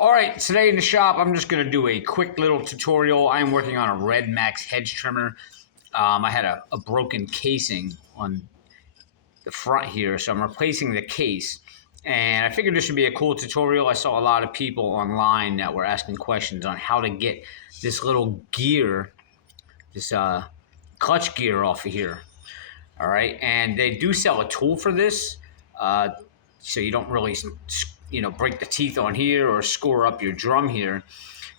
All right, today in the shop, I'm just going to do a quick little tutorial. I'm working on a Redmax hedge trimmer. I had a broken casing on the front here, so I'm replacing the case. And I figured this would be a cool tutorial. I saw a lot of people online that were asking questions on how to get this little gear, this clutch gear off of here. All right, and they do sell a tool for this, so you don't really break the teeth on here or score up your drum here.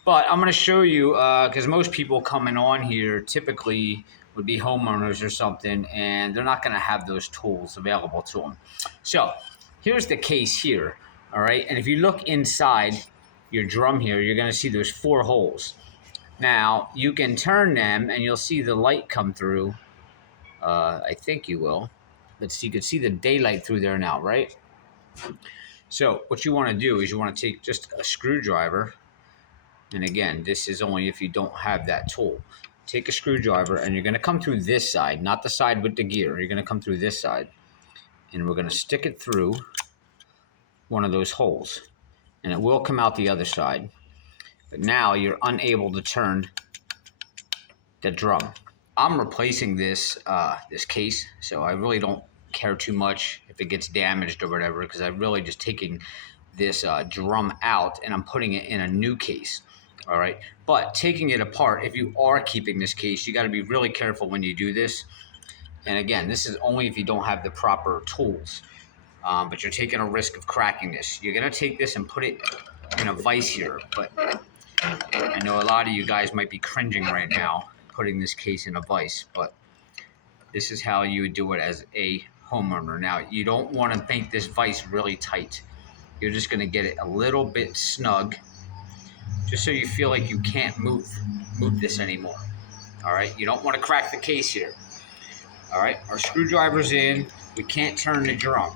But I'm going to show you, because most people coming on here typically would be homeowners or something, and they're not going to have those tools available to them. So here's the case here, all right? And if you look inside your drum here, you're going to see there's 4 holes. Now, you can turn them, and you'll see the light come through. I think you will. But you can see the daylight through there now, right? So what you want to do is you want to take just a screwdriver, and again, this is only if you don't have that tool. Take a screwdriver, and you're going to come through this side, not the side with the gear. You're going to come through this side, and we're going to stick it through one of those holes, and it will come out the other side. But now you're unable to turn the drum. I'm replacing this this case, so I really don't care too much if it gets damaged or whatever, because I'm really just taking this drum out and I'm putting it in a new case. All right, but taking it apart, if you are keeping this case, you got to be really careful when you do this. And again, this is only if you don't have the proper tools, but you're taking a risk of cracking this. You're going to take this and put it in a vise here, but I know a lot of you guys might be cringing right now putting this case in a vise, but this is how you would do it as a homeowner. Now, you don't want to make this vise really tight. You're just going to get it a little bit snug, just so you feel like you can't move this anymore. All right, you don't want to crack the case here. All right, our screwdriver's in. We can't turn the drum.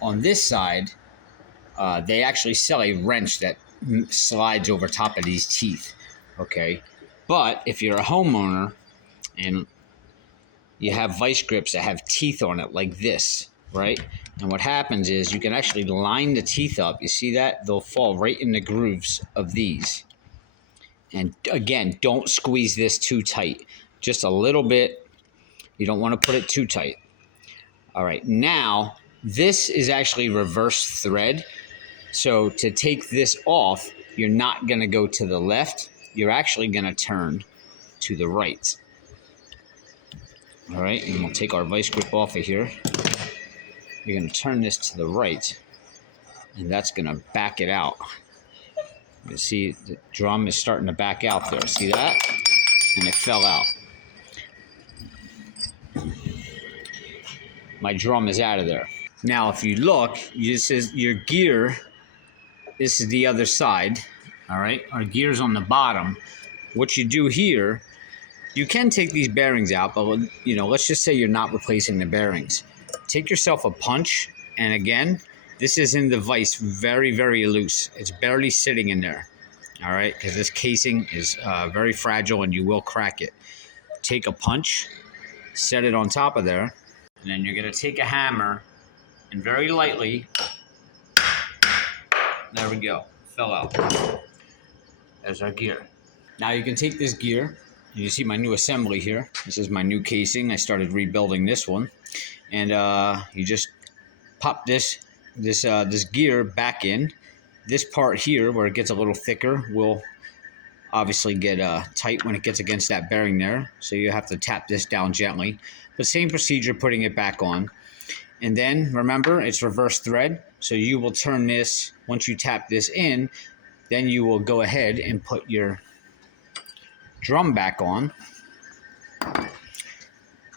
On this side, they actually sell a wrench that slides over top of these teeth. Okay, but if you're a homeowner and you have vice grips that have teeth on it like this, right? And what happens is you can actually line the teeth up. You see that? They'll fall right in the grooves of these. And again, don't squeeze this too tight. Just a little bit. You don't want to put it too tight. All right, now this is actually reverse thread. So to take this off, you're not going to go to the left. You're actually going to turn to the right. All right, and we'll take our vice grip off of here. You're going to turn this to the right, and that's going to back it out. You see the drum is starting to back out there. See that? And it fell out. My drum is out of there. Now, if you look, this is your gear. This is the other side. All right, our gear's on the bottom. What you do here, you can take these bearings out, but let's just say you're not replacing the bearings. Take yourself a punch, and again, this is in the vise very, very loose. It's barely sitting in there, all right, because this casing is very fragile and you will crack it. Take a punch, set it on top of there, and then you're going to take a hammer and very lightly, there we go, fell out. There's our gear. Now you can take this gear. You see my new assembly here. This is my new casing. I started rebuilding this one. And you just pop this gear back in. This part here, where it gets a little thicker, will obviously get tight when it gets against that bearing there. So you have to tap this down gently. But same procedure, putting it back on. And then, remember, it's reverse thread. So you will turn this, once you tap this in, then you will go ahead and put your drum back on,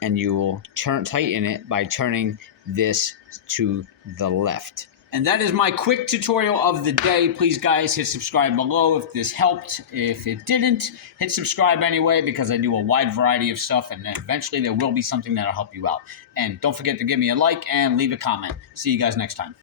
and you will tighten it by turning this to the left. And that is my quick tutorial of the day. Please, guys, hit subscribe below if this helped. If it didn't, hit subscribe anyway, because I do a wide variety of stuff, and eventually there will be something that'll help you out. And don't forget to give me a like and leave a comment. See you guys next time.